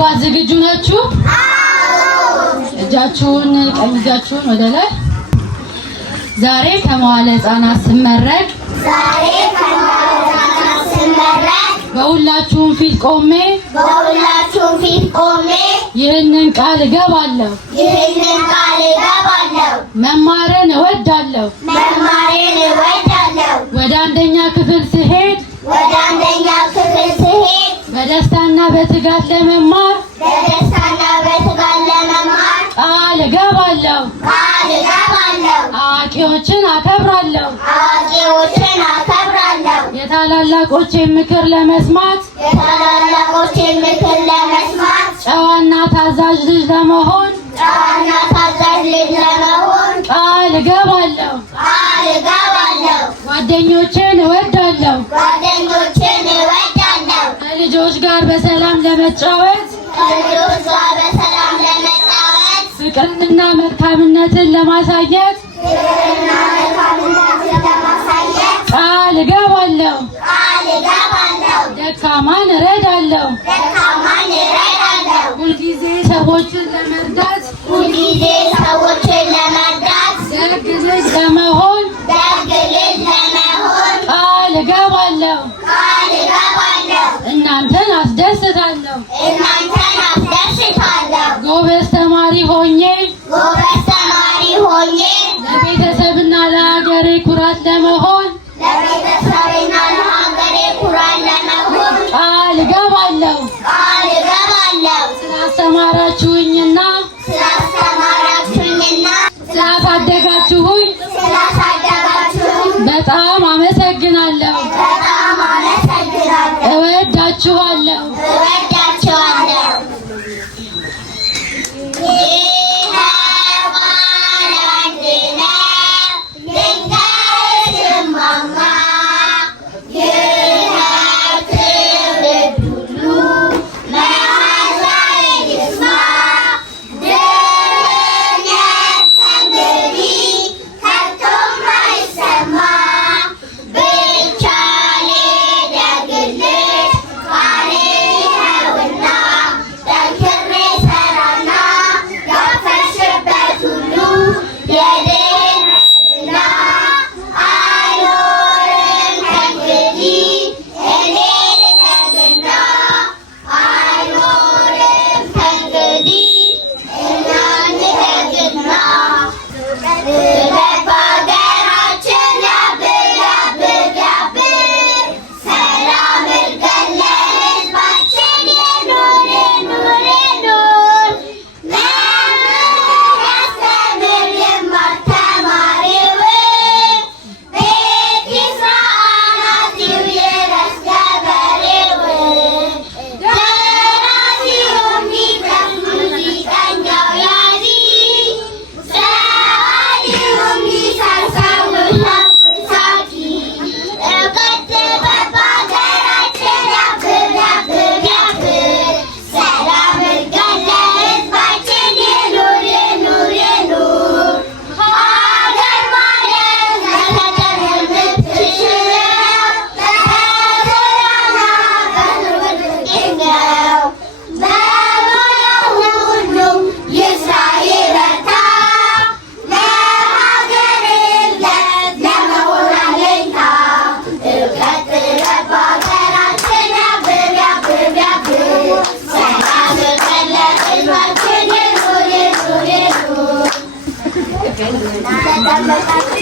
ለመግባት ዝግጁ ናችሁ? እጃችሁን ቀኝ እጃችሁን ወደ ላይ። ዛሬ ከመዋለ ሕፃናት ስመረቅ በሁላችሁም ፊት ቆሜ ይህንን ቃል እገባለሁ መማርን እወዳለሁ ወደ አንደኛ ክፍል ስሄድ በደስታና በትጋት ለመማር ቃል እገባለሁ አዋቂዎችን አከብራለሁ የታላላቆቼን ምክር ለመስማት ጨዋና ታዛዥ ልጅ ለመሆን ቃል እገባለሁ ጓደኞቼን እወዳለሁ ከልጆች ጋር በሰላም ለመጫወት ፍቅርንና መልካምነትን ለማሳየት ቃል እገባለሁ ደካማን እረዳለሁ ሁልጊዜ ሰዎችን ለመርዳት ደግ ልጅ ለመሆን ቃል እገባለሁ እናንተን አስደስታለሁ ጎበዝ ተማሪ ሆኜ ለቤተሰብና ለሀገሬ ኩራት ለመሆን ቃል እገባለሁ ስላስተማራችሁኝና ስላሳደጋችሁኝ በጣም አመሰግናለሁ እወዳችኋለሁ Gracias.